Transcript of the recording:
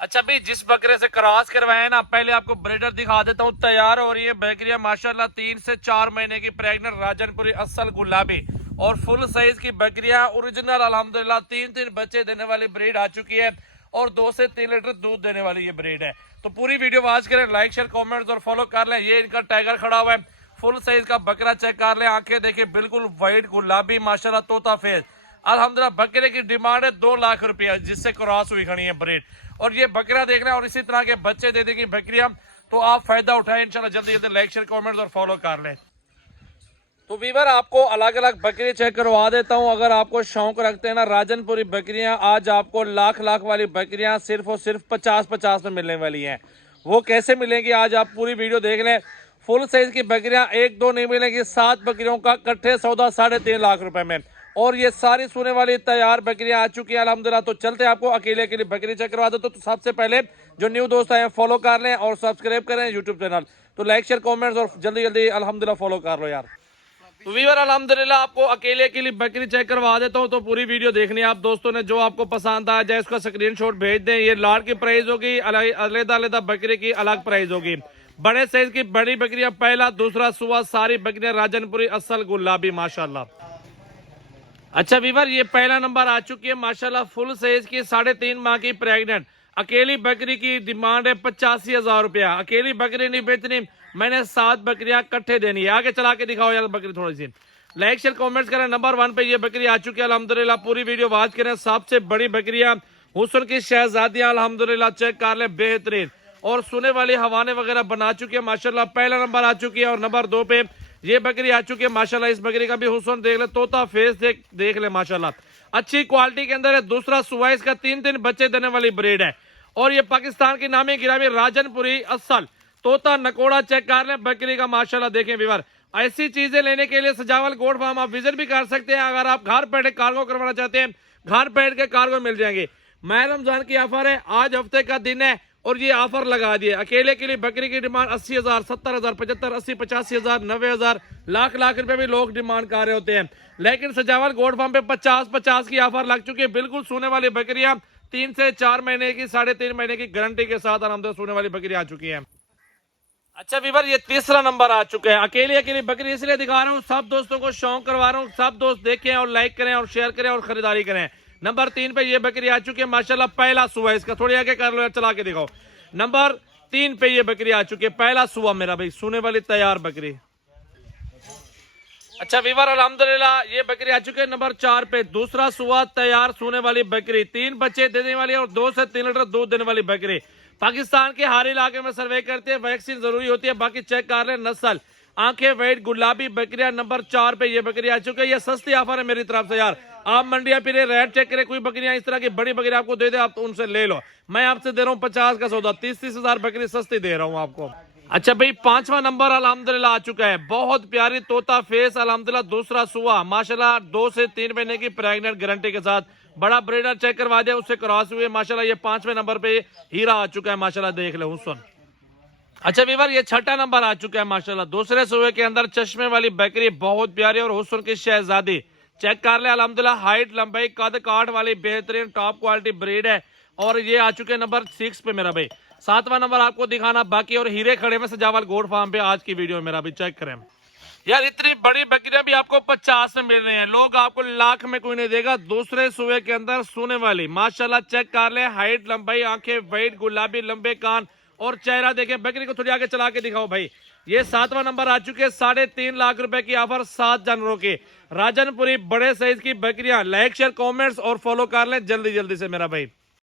अच्छा भाई, जिस बकरे से क्रॉस करवाए ना, पहले आपको ब्रीडर दिखा देता हूँ। तैयार हो रही है बकरियां माशाल्लाह, 3 से 4 महीने की प्रेग्नेंट राजनपुरी असल गुलाबी और फुल साइज की बकरियां ओरिजिनल अल्हम्दुलिल्लाह। 3 बच्चे देने वाली ब्रीड आ चुकी है और 2 से 3 लीटर दूध देने वाली ये ब्रीड है। तो पूरी वीडियो वॉच करें, लाइक शेयर कॉमेंट्स और फॉलो कर लें। ये इनका टाइगर खड़ा हुआ है, फुल साइज का बकरा चेक कर लें। आंखें देखिए बिल्कुल व्हाइट गुलाबी माशाल्लाह, तोता फेस। अल्हम्दुलिल्लाह बकरे की डिमांड है 2 लाख रुपया, जिससे क्रॉस हुई खड़ी है ब्रीड। और ये बकरा देखना और इसी तरह के बच्चे दे देगी बकरियां, तो आप फायदा उठाएं इंशाल्लाह। जल्दी जल्दी लाइक शेयर कमेंट्स और फॉलो कर लें। तो वीवर आपको अलग अलग बकरी चेक करवा देता हूं। अगर आपको शौक रखते हैं ना राजनपुरी बकरियां, आज आपको लाख लाख वाली बकरियां सिर्फ और सिर्फ 50-50 में मिलने वाली हैं। वो कैसे मिलेंगी आज आप पूरी वीडियो देख लें। फुल साइज की बकरियां 1-2 नहीं मिलेंगी, 7 बकरियों का कट्ठे सौदा 3.5 लाख रुपए में। और ये सारी सोने वाली तैयार बकरियां आ चुकी है अल्हम्दुलिल्लाह। तो चलते हैं, आपको अकेले अकेले बकरी चेक करवा दो। तो सबसे पहले जो न्यू दोस्त आए फॉलो कर लें और सब्सक्राइब करें यूट्यूब चैनल। तो लाइक शेयर कमेंट्स और जल्दी जल्दी अल्हम्दुलिल्लाह फॉलो कर लो यार। तो वीवर अल्हम्दुलिल्लाह आपको अकेले अकेली बकरी चेक करवा देता हूं। तो पूरी वीडियो देखनी है आप दोस्तों ने। जो आपको पसंद आ जाए उसका स्क्रीनशॉट भेज दें। ये लाट की प्राइस होगी, अलग बकरी की अलग प्राइस होगी। बड़े साइज की बड़ी बकरियां पहला दूसरा सुआ, सारी बकरियां राजनपुरी असल गुलाबी माशाल्लाह। अच्छा वीवर, ये पहला नंबर आ चुकी है माशाल्लाह, फुल साइज की 3.5 माह की प्रेग्नेंट। अकेली बकरी की डिमांड है 85,000 रुपया। अकेली बकरी नहीं बेचनी, मैंने 7 बकरियां इकट्ठे देनी है। आगे चला के दिखाओ यार बकरी थोड़ी सी। लाइक शेयर कमेंट्स करें। नंबर 1 पे ये बकरी आ चुकी है अल्हम्दुलिल्लाह। पूरी वीडियो वॉच करें। सबसे बड़ी बकरियां हुस्न की शहजादियां अल्हम्दुलिल्लाह, चेक कर ले बेहतरीन और सुने वाली हवाने वगैरह बना चुकी है माशाल्लाह। पहला नंबर आ चुकी है। और नंबर 2 पे ये बकरी आ चुकी है माशाल्लाह। इस बकरी का भी हुस्न देख ले, तोता फेस देख ले माशाल्लाह, अच्छी क्वालिटी के अंदर है। दूसरा सुबह इसका 3 बच्चे देने वाली ब्रीड है। और ये पाकिस्तान की नामी गिरामी राजनपुरी असल तोता नकोड़ा चेक कर ले बकरी का माशाल्लाह। देखें व्यूअर, ऐसी चीजें लेने के लिए सजावल गोट फार्म आप विजिट भी कर सकते हैं। अगर आप घर बैठे कार्गो करवाना चाहते हैं, घर बैठ के कार्गो मिल जाएंगे। माह रमजान की ऑफर है, आज हफ्ते का दिन है और ये ऑफर लगा दिए। अकेले के लिए बकरी की डिमांड 80,000, 70,000, 75, 80, 85,000, 90,000, लाख लाख रुपए भी लोग डिमांड कर रहे होते हैं। लेकिन सजावल गोट फार्म पे 50-50 की ऑफर लग चुकी है। बिल्कुल सोने वाली बकरियां 3 से 4 महीने की, 3.5 महीने की गारंटी के साथ आरामदायक सोने वाली बकरी आ चुकी है। अच्छा वीवर, ये तीसरा नंबर आ चुका है। अकेली अकेली बकरी इसलिए दिखा रहा हूँ, सब दोस्तों को शौक करवा रहा हूँ। सब दोस्त देखें और लाइक करें और शेयर करें और खरीदारी करें। नंबर 3 पे ये बकरी आ चुकी है माशाल्लाह। पहला सुबह इसका, थोड़ी आगे कर लो यार, चला के दिखाओ। नंबर 3 पे ये बकरी आ चुकी है, पहला सुबह मेरा भाई, सोने वाली तैयार बकरी। अच्छा वीवर अल्हम्दुलिल्लाह ये बकरी आ चुकी है नंबर 4 पे, दूसरा सुबह तैयार सोने वाली बकरी। 3 बच्चे देने वाली और 2 से 3 लीटर दूध देने वाली बकरी। पाकिस्तान के हर इलाके में सर्वे करते हैं, वैक्सीन जरूरी होती है। बाकी चेक कर ले नस्ल, आंखें व्हाइट गुलाबी बकरियां। नंबर 4 पे ये बकरी आ चुकी है। ये सस्ती ऑफर है मेरी तरफ से यार। आप मंडिया फिर रेट चेक करें, कोई बकरियां इस तरह की बड़ी बकरी आपको दे दे, आप तो उनसे ले लो। मैं आपसे दे रहा हूँ 50 का सौदा, 30-30 हजार बकरी सस्ती दे रहा हूँ आपको। अच्छा भाई, 5वां नंबर अल्हम्दुलिल्लाह आ चुका है। बहुत प्यारी तोता फेस अल्हम्दुलिल्लाह, दूसरा सुआ माशाल्लाह, 2 से 3 महीने की प्रेग्नेंट गारंटी के साथ। बड़ा ब्रीडर चेक करवा दिया, उससे क्रॉस हुए माशाल्लाह। ये 5वें नंबर पे हीरा आ चुका है माशाल्लाह, देख ले हुस्न। अच्छा वीवर, ये 6ठा नंबर आ चुका है माशाल्लाह। दूसरे सुबह के अंदर चश्मे वाली बकरी, बहुत प्यारी और हुस्न की शहजादी। चेक कर ले अल्हम्दुलिल्लाह, हाइट लंबाई कद काठ वाली बेहतरीन टॉप क्वालिटी ब्रीड है। और ये आ चुके हैं नंबर 6 पे मेरा भाई। 7वां नंबर आपको दिखाना बाकी। और हीरे खड़े में सजावल गोट फार्म पे आज की वीडियो मेरा भी चेक करें यार। इतनी बड़ी बकरियां भी आपको 50 में मिल रही हैं, लोग आपको लाख में कोई नहीं देगा। दूसरे सुबह के अंदर सोने वाली माशाल्लाह, चेक कर ले, हाइट लंबाई, आंखें व्हाइट गुलाबी, लंबे कान और चेहरा देखें। बकरी को थोड़ी आगे चला के दिखाओ भाई। ये 7वां नंबर आ चुके हैं, 3.5 लाख रुपए की ऑफर 7 जानवरों की राजनपुरी बड़े साइज की बकरियां। लाइक शेयर कमेंट्स और फॉलो कर लें जल्दी जल्दी से मेरा भाई।